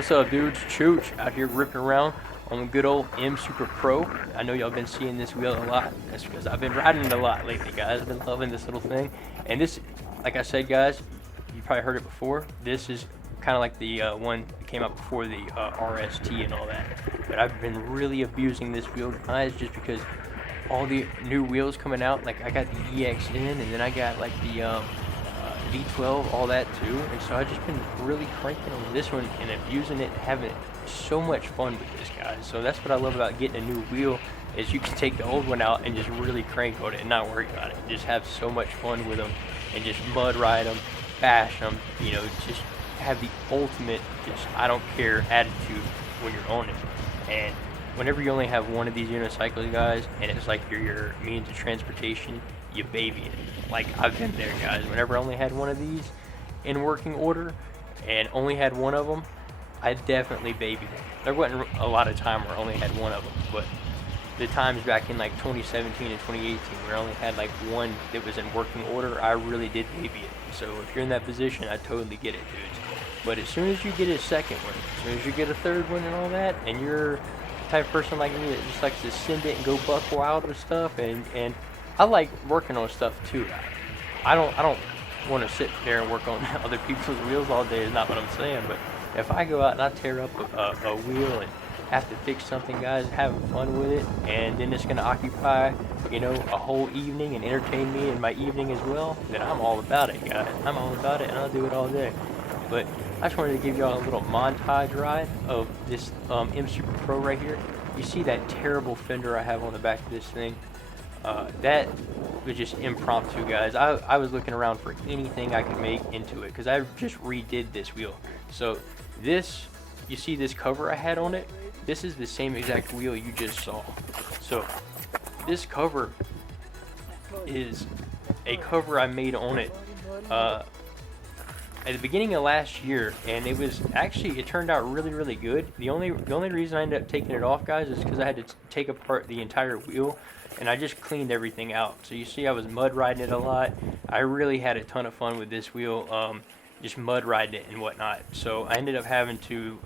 What's up, dudes? Chooch out here ripping around on the good old M Super Pro. I know y'all been seeing this wheel a lot. That's because I've been riding it a lot lately, guys. I've been loving this little thing. And this, like I said, guys, you probably heard it before. This is kind of like the one that came out before the RST and all that. But I've been really abusing this wheel, guys, just because all the new wheels coming out. Like I got the EXN, and then I got like the V12, all that too, and so I've just been really cranking on this one and abusing it, having so much fun with this, guys. So that's what I love about getting a new wheel, is you can take the old one out and just really crank on it and not worry about it. Just have so much fun with them and just mud ride them, bash them, you know, just have the ultimate just I don't care attitude when you're on it. And whenever you only have one of these unicycles, guys, and it's like your means of transportation, you baby it. Like I've been there, guys. Whenever I only had one of these in working order and only had one of them, I definitely babied it. There wasn't a lot of time where I only had one of them, but the times back in like 2017 and 2018 where I only had like one that was in working order, I really did baby it. So if you're in that position, I totally get it, dudes. But as soon as you get a second one, as soon as you get a third one and all that, and you're the type of person like me that just likes to send it and go buck wild with stuff, and I like working on stuff too. I don't want to sit there and work on other people's wheels all day, is not what I'm saying. But if I go out and I tear up a wheel and have to fix something, guys, having fun with it, and then it's going to occupy, you know, a whole evening and entertain me in my evening as well, then I'm all about it, guys. I'm all about it, and I'll do it all day. But I just wanted to give y'all a little montage ride of this M Super Pro right here. You see that terrible fender I have on the back of this thing? That was just impromptu, guys. I was looking around for anything I could make into it because I just redid this wheel. So this, you see this cover I had on it? This is the same exact wheel you just saw. So this cover is a cover I made on it at the beginning of last year, and it was actually, it turned out really good. The only reason I ended up taking it off, guys, is because I had to take apart the entire wheel, and I just cleaned everything out. So you see I was mud riding it a lot. I really had a ton of fun with this wheel, just mud riding it and whatnot. So I ended up having to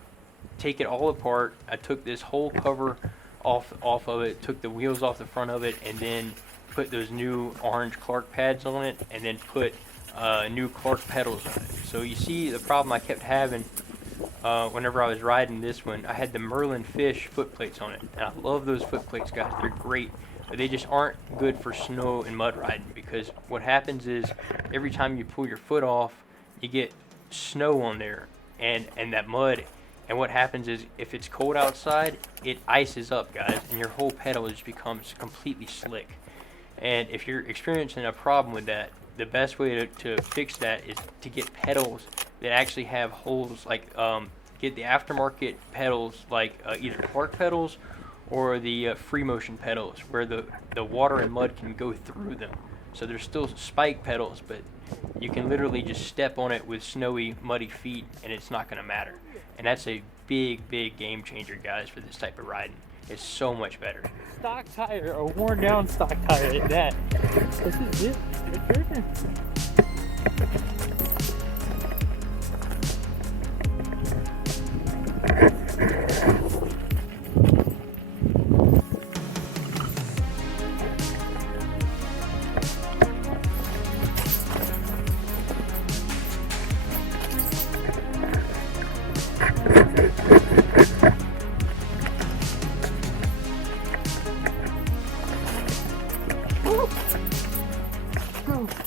take it all apart. I took this whole cover off of it, took the wheels off the front of it, and then put those new orange Clark pads on it, and then put new Clark pedals on it. So you see the problem I kept having whenever I was riding this one. I had the Merlin Fish foot plates on it, and I love those foot plates, guys. They're great, but they just aren't good for snow and mud riding, because what happens is every time you pull your foot off, you get snow on there and that mud, and what happens is if it's cold outside, it ices up, guys, and your whole pedal just becomes completely slick. And if you're experiencing a problem with that, the best way to fix that is to get pedals that actually have holes, like get the aftermarket pedals, like either Clark pedals or the free motion pedals, where the water and mud can go through them. So there's still spike pedals, but you can literally just step on it with snowy, muddy feet, and it's not going to matter. And that's a big game changer, guys, for this type of riding. It's so much better. Stock tire, a worn down stock tire at that. This is it.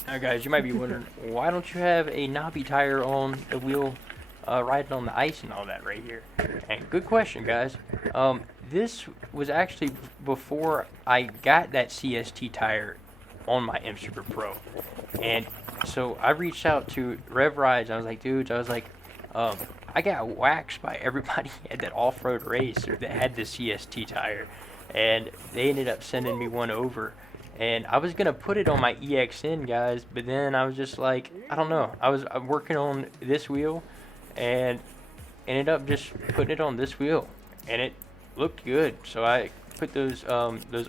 Now, guys, you might be wondering, why don't you have a knobby tire on the wheel riding on the ice and all that right here? And good question, guys. This was actually before I got that CST tire on my M Super Pro. And so I reached out to Rev Rides. I was like, dudes, I got waxed by everybody at that off-road racer that had the CST tire. And they ended up sending me one over. And I was going to put it on my EXN, guys, but then I was just like, I don't know. I'm working on this wheel and ended up just putting it on this wheel, and it looked good. So I put those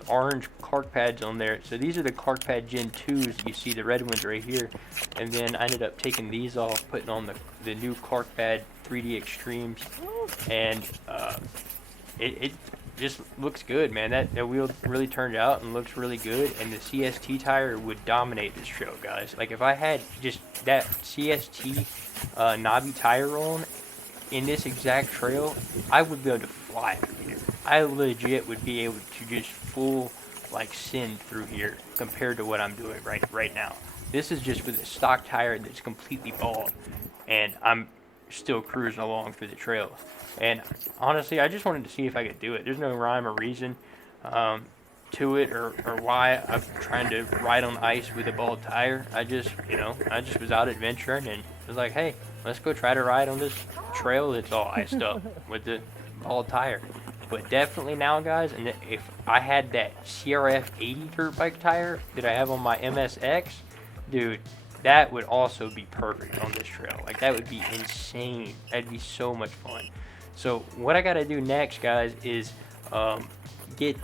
orange Clark pads on there. So these are the Clark Pad Gen 2s. You see the red ones right here. And then I ended up taking these off, putting on the new Clark Pad 3D Extremes. and it just looks good, man. That wheel really turned out and looks really good, and the CST tire would dominate this trail, guys. Like if I had just that CST knobby tire on in this exact trail, I would be able to fly through here. I legit would be able to just full like send through here compared to what I'm doing right now. This is just with a stock tire that's completely bald, and I'm still cruising along through the trails. And honestly, I just wanted to see if I could do it. There's no rhyme or reason to it, or why I'm trying to ride on ice with a bald tire. I just was out adventuring and was like, hey, let's go try to ride on this trail that's all iced up with the bald tire. But definitely now, guys, and if I had that CRF 80 dirt bike tire that I have on my MSX, dude, that would also be perfect on this trail. Like, that would be insane. That'd be so much fun. So what I gotta do next, guys, is get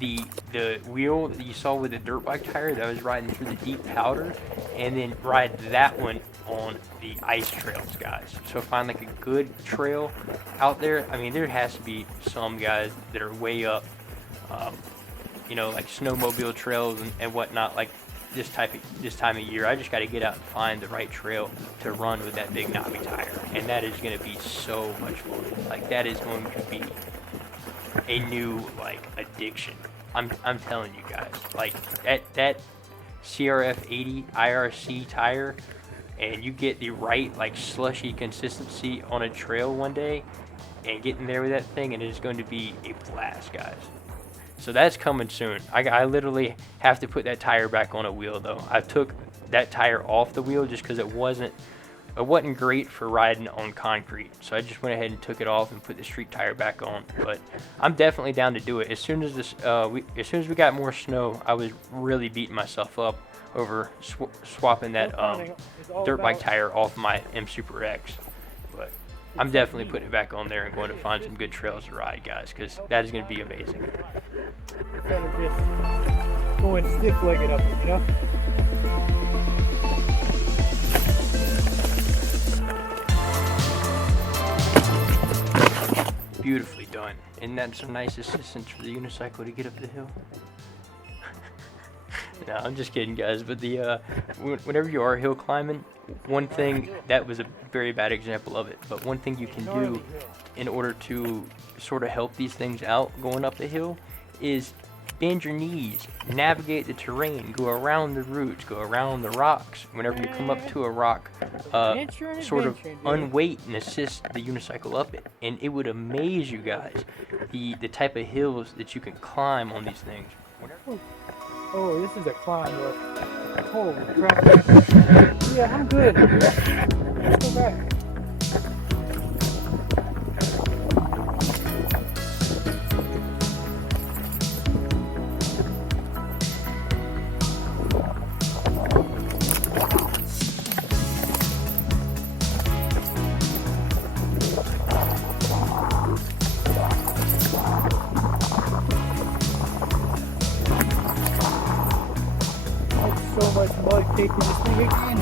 the wheel that you saw with the dirt bike tire that I was riding through the deep powder, and then ride that one on the ice trails, guys. So find like a good trail out there. I mean, there has to be some guys that are way up, like snowmobile trails and whatnot, like this time of year. I just got to get out and find the right trail to run with that big knobby tire, and that is going to be so much fun. Like, that is going to be a new like addiction. I'm telling you guys, like that CRF 80 IRC tire, and you get the right like slushy consistency on a trail one day, and get in there with that thing, and it is going to be a blast, guys. So that's coming soon. I literally have to put that tire back on a wheel though. I took that tire off the wheel just because it wasn't great for riding on concrete. So I just went ahead and took it off and put the street tire back on. But I'm definitely down to do it. As soon as we got more snow, I was really beating myself up over swapping that dirt bike tire off my M Super X. But I'm definitely putting it back on there and going to find some good trails to ride, guys, because that is going to be amazing. Kind of just going stiff-legged up, you know? Beautifully done. Isn't that some nice assistance for the unicycle to get up the hill? No, I'm just kidding, guys. But whenever you are hill climbing, one thing that was a very bad example of it, but one thing you can do in order to sort of help these things out going up the hill is bend your knees, navigate the terrain, go around the roots, go around the rocks. Whenever you come up to a rock, sort of unweight and assist the unicycle up it, and it would amaze you guys the type of hills that you can climb on these things. Oh, this is a climb, look. Holy crap. Yeah, I'm good. Let's go back. So much mud caked in this thing again.